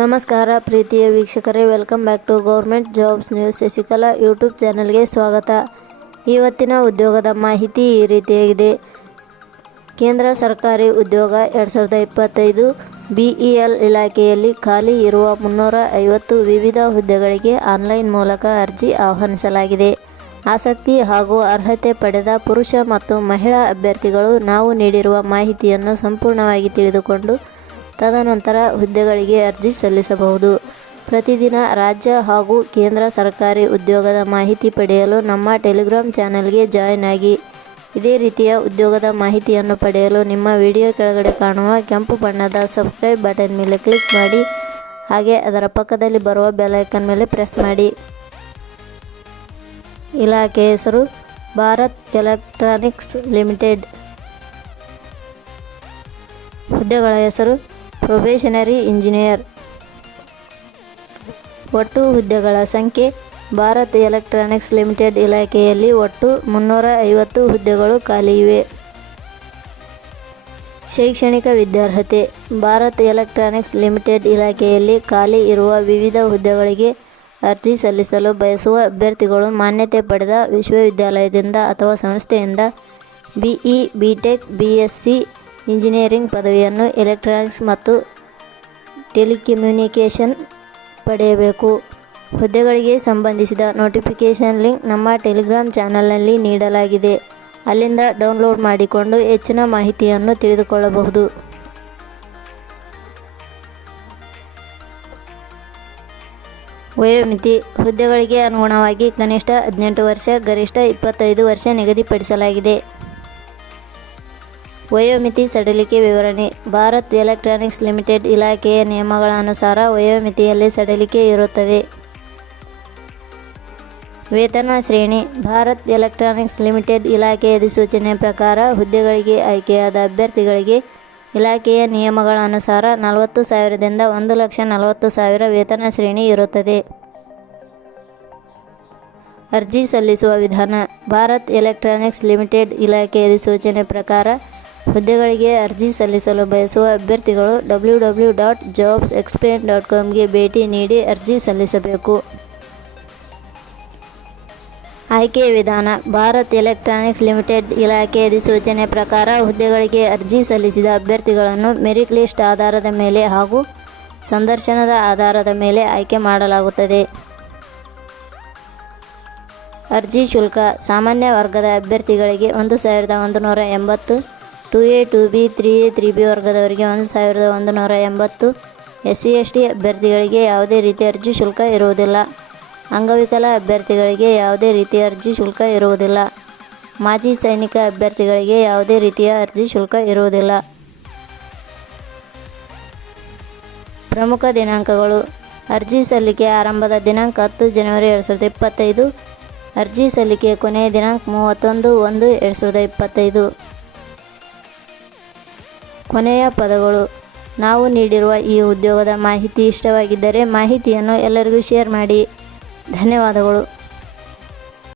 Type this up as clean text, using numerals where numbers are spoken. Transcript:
ನಮಸ್ಕಾರ ಪ್ರೀತಿಯ ವೀಕ್ಷಕರೇ, welcome back to government jobs news Shashikala YouTube ಚಾನಲ್ಗೆ ಸ್ವಾಗತ. ಇವತ್ತಿನ ಉದ್ಯೋಗದ ಮಾಹಿತಿ ಈ ರೀತಿಯಾಗಿದೆ. ಕೇಂದ್ರ ಸರ್ಕಾರಿ ಉದ್ಯೋಗ 2025 BEL ಇಲಾಖೆಯಲ್ಲಿ ಖಾಲಿ ಇರುವ 350 ವಿವಿಧ ಹುದ್ದೆಗಳಿಗೆ ಆನ್ಲೈನ್ ಮೂಲಕ ಅರ್ಜಿ ಆಹ್ವಾನಿಸಲಾಗಿದೆ. ಆಸಕ್ತಿ ಹಾಗೂ ಅರ್ಹತೆ ಪಡೆದ ಪುರುಷ ಮತ್ತು ಮಹಿಳಾ ಅಭ್ಯರ್ಥಿಗಳು ನಾವು ನೀಡಿರುವ ಮಾಹಿತಿಯನ್ನು ಸಂಪೂರ್ಣವಾಗಿ ತಿಳಿದುಕೊಂಡು ತದನಂತರ ಹುದ್ದೆಗಳಿಗೆ ಅರ್ಜಿ ಸಲ್ಲಿಸಬಹುದು. ಪ್ರತಿದಿನ ರಾಜ್ಯ ಹಾಗೂ ಕೇಂದ್ರ ಸರ್ಕಾರಿ ಉದ್ಯೋಗದ ಮಾಹಿತಿ ಪಡೆಯಲು ನಮ್ಮ ಟೆಲಿಗ್ರಾಮ್ ಚಾನೆಲ್ಗೆ ಜಾಯಿನ್ ಆಗಿ. ಇದೇ ರೀತಿಯ ಉದ್ಯೋಗದ ಮಾಹಿತಿಯನ್ನು ಪಡೆಯಲು ನಿಮ್ಮ ವಿಡಿಯೋ ಕೆಳಗಡೆ ಕಾಣುವ ಕೆಂಪು ಬಣ್ಣದ ಸಬ್ಸ್ಕ್ರೈಬ್ ಬಟನ್ ಮೇಲೆ ಕ್ಲಿಕ್ ಮಾಡಿ, ಹಾಗೆ ಅದರ ಪಕ್ಕದಲ್ಲಿ ಬರುವ ಬೆಲ್ ಐಕಾನ್ ಮೇಲೆ ಪ್ರೆಸ್ ಮಾಡಿ. ಇಲಾಖೆ ಹೆಸರು ಭಾರತ್ ಎಲೆಕ್ಟ್ರಾನಿಕ್ಸ್ ಲಿಮಿಟೆಡ್. ಹುದ್ದೆಗಳ ಹೆಸರು ಪ್ರೊಬೇಷನರಿ ಇಂಜಿನಿಯರ್. ಒಟ್ಟು ಹುದ್ದೆಗಳ ಸಂಖ್ಯೆ ಭಾರತ್ ಎಲೆಕ್ಟ್ರಾನಿಕ್ಸ್ ಲಿಮಿಟೆಡ್ ಇಲಾಖೆಯಲ್ಲಿ ಒಟ್ಟು 350 ಹುದ್ದೆಗಳು ಖಾಲಿ ಇವೆ. ಶೈಕ್ಷಣಿಕ ವಿದ್ಯಾರ್ಹತೆ. ಭಾರತ್ ಎಲೆಕ್ಟ್ರಾನಿಕ್ಸ್ ಲಿಮಿಟೆಡ್ ಇಲಾಖೆಯಲ್ಲಿ ಖಾಲಿ ಇರುವ ವಿವಿಧ ಹುದ್ದೆಗಳಿಗೆ ಅರ್ಜಿ ಸಲ್ಲಿಸಲು ಬಯಸುವ ಅಭ್ಯರ್ಥಿಗಳು ಮಾನ್ಯತೆ ಪಡೆದ ವಿಶ್ವವಿದ್ಯಾಲಯದಿಂದ ಅಥವಾ ಸಂಸ್ಥೆಯಿಂದ BE, BTech, BSc ಇಂಜಿನಿಯರಿಂಗ್ ಪದವಿಯನ್ನು ಎಲೆಕ್ಟ್ರಾನಿಕ್ಸ್ ಮತ್ತು ಟೆಲಿಕಮ್ಯುನಿಕೇಷನ್ ಪಡೆಯಬೇಕು. ಹುದ್ದೆಗಳಿಗೆ ಸಂಬಂಧಿಸಿದ ನೋಟಿಫಿಕೇಷನ್ ಲಿಂಕ್ ನಮ್ಮ ಟೆಲಿಗ್ರಾಮ್ ಚಾನಲ್ನಲ್ಲಿ ನೀಡಲಾಗಿದೆ. ಅಲ್ಲಿಂದ ಡೌನ್ಲೋಡ್ ಮಾಡಿಕೊಂಡು ಹೆಚ್ಚಿನ ಮಾಹಿತಿಯನ್ನು ತಿಳಿದುಕೊಳ್ಳಬಹುದು. ವಯೋಮಿತಿ. ಹುದ್ದೆಗಳಿಗೆ ಅನುಗುಣವಾಗಿ ಕನಿಷ್ಠ 18 ವರ್ಷ, ಗರಿಷ್ಠ 25 ವರ್ಷ ನಿಗದಿಪಡಿಸಲಾಗಿದೆ. ವಯೋಮಿತಿ ಸಡಿಲಿಕೆ ವಿವರಣೆ. ಭಾರತ್ ಎಲೆಕ್ಟ್ರಾನಿಕ್ಸ್ ಲಿಮಿಟೆಡ್ ಇಲಾಖೆಯ ನಿಯಮಗಳ ಅನುಸಾರ ವಯೋಮಿತಿಯಲ್ಲಿ ಸಡಿಲಿಕೆ ಇರುತ್ತದೆ. ವೇತನ ಶ್ರೇಣಿ. ಭಾರತ್ ಎಲೆಕ್ಟ್ರಾನಿಕ್ಸ್ ಲಿಮಿಟೆಡ್ ಇಲಾಖೆಯ ಅಧಿಸೂಚನೆ ಪ್ರಕಾರ ಹುದ್ದೆಗಳಿಗೆ ಆಯ್ಕೆಯಾದ ಅಭ್ಯರ್ಥಿಗಳಿಗೆ ಇಲಾಖೆಯ ನಿಯಮಗಳ ಅನುಸಾರ 40,000ದಿಂದ 1,40,000 ವೇತನ ಶ್ರೇಣಿ ಇರುತ್ತದೆ. ಅರ್ಜಿ ಸಲ್ಲಿಸುವ ವಿಧಾನ. ಭಾರತ್ ಎಲೆಕ್ಟ್ರಾನಿಕ್ಸ್ ಲಿಮಿಟೆಡ್ ಇಲಾಖೆಯ ಅಧಿಸೂಚನೆ ಪ್ರಕಾರ ಹುದ್ದೆಗಳಿಗೆ ಅರ್ಜಿ ಸಲ್ಲಿಸಲು ಬಯಸುವ ಅಭ್ಯರ್ಥಿಗಳು www.jobsexplain.comಗೆ ಭೇಟಿ ನೀಡಿ ಅರ್ಜಿ ಸಲ್ಲಿಸಬೇಕು. ಆಯ್ಕೆಯ ವಿಧಾನ. ಭಾರತ್ ಎಲೆಕ್ಟ್ರಾನಿಕ್ಸ್ ಲಿಮಿಟೆಡ್ ಇಲಾಖೆ ಅಧಿಸೂಚನೆ ಪ್ರಕಾರ ಹುದ್ದೆಗಳಿಗೆ ಅರ್ಜಿ ಸಲ್ಲಿಸಿದ ಅಭ್ಯರ್ಥಿಗಳನ್ನು ಮೆರಿಟ್ ಲಿಸ್ಟ್ ಆಧಾರದ ಮೇಲೆ ಹಾಗೂ ಸಂದರ್ಶನದ ಆಧಾರದ ಮೇಲೆ ಆಯ್ಕೆ ಮಾಡಲಾಗುತ್ತದೆ. ಅರ್ಜಿ ಶುಲ್ಕ. ಸಾಮಾನ್ಯ ವರ್ಗದ ಅಭ್ಯರ್ಥಿಗಳಿಗೆ 1,180, 2A, 2B, 3A, 3B ವರ್ಗದವರಿಗೆ 1,180. SC, ST ಅಭ್ಯರ್ಥಿಗಳಿಗೆ ಯಾವುದೇ ರೀತಿಯ ಅರ್ಜಿ ಶುಲ್ಕ ಇರುವುದಿಲ್ಲ. ಅಂಗವಿಕಲ ಅಭ್ಯರ್ಥಿಗಳಿಗೆ ಯಾವುದೇ ರೀತಿಯ ಅರ್ಜಿ ಶುಲ್ಕ ಇರುವುದಿಲ್ಲ. ಮಾಜಿ ಸೈನಿಕ ಅಭ್ಯರ್ಥಿಗಳಿಗೆ ಯಾವುದೇ ರೀತಿಯ ಅರ್ಜಿ ಶುಲ್ಕ ಇರುವುದಿಲ್ಲ. ಪ್ರಮುಖ ದಿನಾಂಕಗಳು. ಅರ್ಜಿ ಸಲ್ಲಿಕೆ ಆರಂಭದ ದಿನಾಂಕ 10 ಜನವರಿ 2025. ಅರ್ಜಿ ಸಲ್ಲಿಕೆ ಕೊನೆಯ ದಿನಾಂಕ 31/1/2025. ಕೊನೆಯ ಪದಗಳು. ನಾವು ನೀಡಿರುವ ಈ ಉದ್ಯೋಗದ ಮಾಹಿತಿ ಇಷ್ಟವಾಗಿದ್ದರೆ ಮಾಹಿತಿಯನ್ನು ಎಲ್ಲರಿಗೂ ಶೇರ್ ಮಾಡಿ. ಧನ್ಯವಾದಗಳು.